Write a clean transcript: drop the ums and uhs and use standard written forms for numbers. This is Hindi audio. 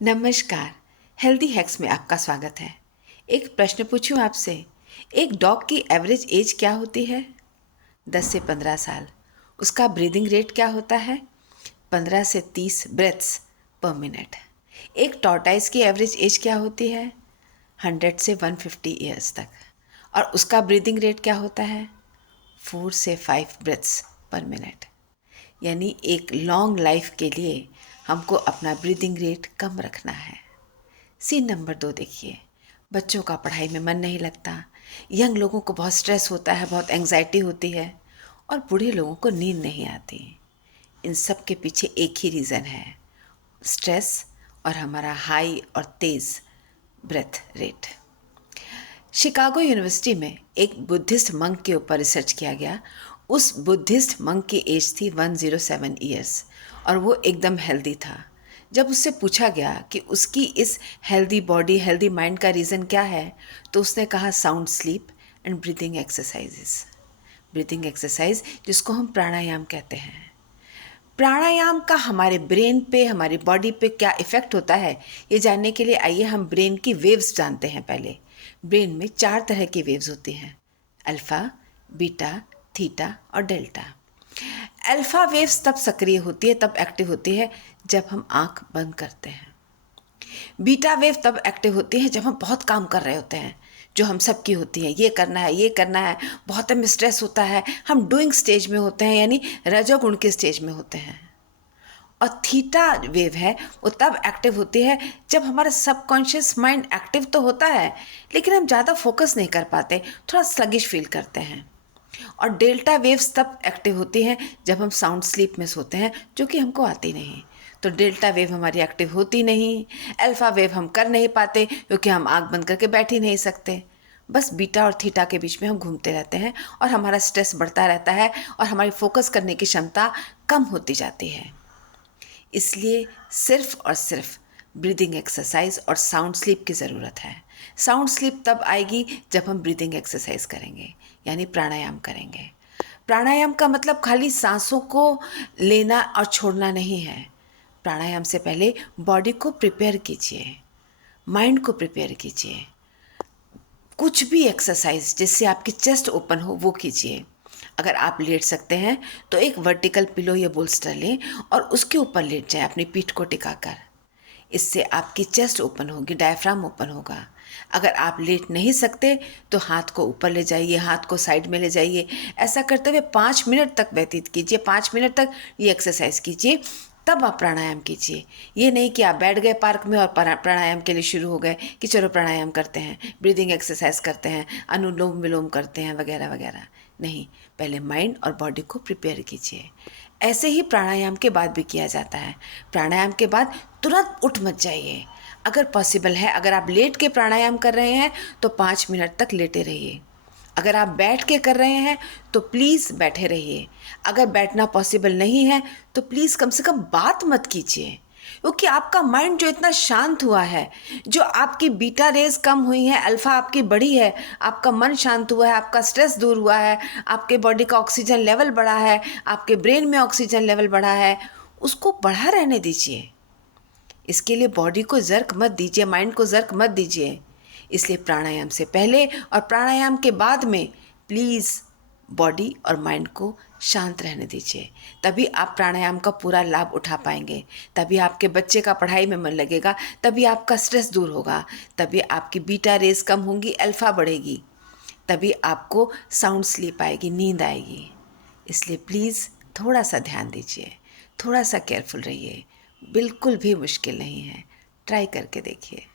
नमस्कार। हेल्दी हैक्स में आपका स्वागत है। एक प्रश्न पूछूं आपसे। एक डॉग की एवरेज एज क्या होती है? 10 से 15 साल। उसका ब्रीदिंग रेट क्या होता है? 15 से 30 ब्रेथ्स पर मिनट। एक टॉर्टाइज की एवरेज एज क्या होती है? 100 से 150 ईयर्स तक। और उसका ब्रीदिंग रेट क्या होता है? 4 से 5 ब्रेथ्स पर मिनट। यानी एक लॉन्ग लाइफ के लिए हमको अपना ब्रीदिंग रेट कम रखना है। सीन नंबर 2 देखिए। बच्चों का पढ़ाई में मन नहीं लगता, यंग लोगों को बहुत स्ट्रेस होता है, बहुत एंग्जाइटी होती है, और बूढ़े लोगों को नींद नहीं आती। इन सब के पीछे एक ही रीज़न है, स्ट्रेस और हमारा हाई और तेज़ ब्रेथ रेट। शिकागो यूनिवर्सिटी में एक बुद्धिस्ट मंक के ऊपर रिसर्च किया गया। उस बुद्धिस्ट मंक की एज थी 107 ईयर्स और वो एकदम हेल्दी था। जब उससे पूछा गया कि उसकी इस हेल्दी बॉडी हेल्दी माइंड का रीज़न क्या है, तो उसने कहा sound sleep and breathing exercises. Breathing exercise जिसको हम प्राणायाम कहते हैं। प्राणायाम का हमारे ब्रेन पे हमारी बॉडी पे क्या इफ़ेक्ट होता है, ये जानने के लिए आइए हम ब्रेन की वेव्स जानते हैं। पहले ब्रेन में 4 तरह की वेव्स होती हैं, अल्फ़ा, बीटा, थीटा और डेल्टा। अल्फ़ा वेव्स तब सक्रिय होती है, तब एक्टिव होती है जब हम आँख बंद करते हैं। बीटा वेव तब एक्टिव होती है जब हम बहुत काम कर रहे होते हैं, जो हम सब की होती है, ये करना है, ये करना है, बहुत हमें स्ट्रेस होता है, हम डूइंग स्टेज में होते हैं, यानी रजोगुण के स्टेज में होते हैं। और थीटा वेव है, वो तब एक्टिव होती है जब हमारा सबकॉन्शियस माइंड एक्टिव तो होता है, लेकिन हम ज़्यादा फोकस नहीं कर पाते, थोड़ा स्लगिश फील करते हैं। और डेल्टा वेव्स तब एक्टिव होती हैं जब हम साउंड स्लीप में सोते हैं, जो कि हमको आती नहीं। तो डेल्टा वेव हमारी एक्टिव होती नहीं, अल्फ़ा वेव हम कर नहीं पाते क्योंकि हम आँख बंद करके बैठ ही नहीं सकते। बस बीटा और थीटा के बीच में हम घूमते रहते हैं और हमारा स्ट्रेस बढ़ता रहता है और हमारी फोकस करने की क्षमता कम होती जाती है। इसलिए सिर्फ और सिर्फ ब्रीदिंग एक्सरसाइज और साउंड स्लीप की ज़रूरत है। साउंड स्लीप तब आएगी जब हम ब्रीदिंग एक्सरसाइज करेंगे, यानी प्राणायाम करेंगे। प्राणायाम का मतलब खाली सांसों को लेना और छोड़ना नहीं है। प्राणायाम से पहले बॉडी को प्रिपेयर कीजिए, माइंड को प्रिपेयर कीजिए। कुछ भी एक्सरसाइज जिससे आपकी चेस्ट ओपन हो वो कीजिए। अगर आप लेट सकते हैं तो एक वर्टिकल पिलो या बोल्स्टर लें और उसके ऊपर लेट जाएं अपनी पीठ को टिकाकर। इससे आपकी चेस्ट ओपन होगी, डायफ्राम ओपन होगा। अगर आप लेट नहीं सकते तो हाथ को ऊपर ले जाइए, हाथ को साइड में ले जाइए। ऐसा करते हुए 5 मिनट तक व्यतीत कीजिए, 5 मिनट तक ये एक्सरसाइज कीजिए, तब आप प्राणायाम कीजिए। ये नहीं कि आप बैठ गए पार्क में और प्राणायाम के लिए शुरू हो गए कि चलो प्राणायाम करते हैं, ब्रीदिंग एक्सरसाइज करते हैं, अनुलोम विलोम करते हैं वगैरह वगैरह। नहीं, पहले माइंड और बॉडी को प्रिपेयर कीजिए। ऐसे ही प्राणायाम के बाद भी किया जाता है। प्राणायाम के बाद तुरंत उठ मत जाइए। अगर पॉसिबल है, अगर आप लेट के प्राणायाम कर रहे हैं तो 5 मिनट तक लेटे रहिए। अगर आप बैठ के कर रहे हैं तो प्लीज़ बैठे रहिए। अगर बैठना पॉसिबल नहीं है तो प्लीज़ कम से कम बात मत कीजिए, क्योंकि आपका माइंड जो इतना शांत हुआ है, जो आपकी बीटा रेज कम हुई है, अल्फ़ा आपकी बढ़ी है, आपका मन शांत हुआ है, आपका स्ट्रेस दूर हुआ है, आपके बॉडी का ऑक्सीजन लेवल बढ़ा है, आपके ब्रेन में ऑक्सीजन लेवल बढ़ा है, उसको बढ़ा रहने दीजिए। इसके लिए बॉडी को जर्क मत दीजिए, माइंड को जर्क मत दीजिए। इसलिए प्राणायाम से पहले और प्राणायाम के बाद में प्लीज़ बॉडी और माइंड को शांत रहने दीजिए। तभी आप प्राणायाम का पूरा लाभ उठा पाएंगे, तभी आपके बच्चे का पढ़ाई में मन लगेगा, तभी आपका स्ट्रेस दूर होगा, तभी आपकी बीटा रेस कम होंगी, अल्फा बढ़ेगी, तभी आपको साउंड स्लीप आएगी, नींद आएगी। इसलिए प्लीज़ थोड़ा सा ध्यान दीजिए, थोड़ा सा केयरफुल रहिए। बिल्कुल भी मुश्किल नहीं है, ट्राई करके देखिए।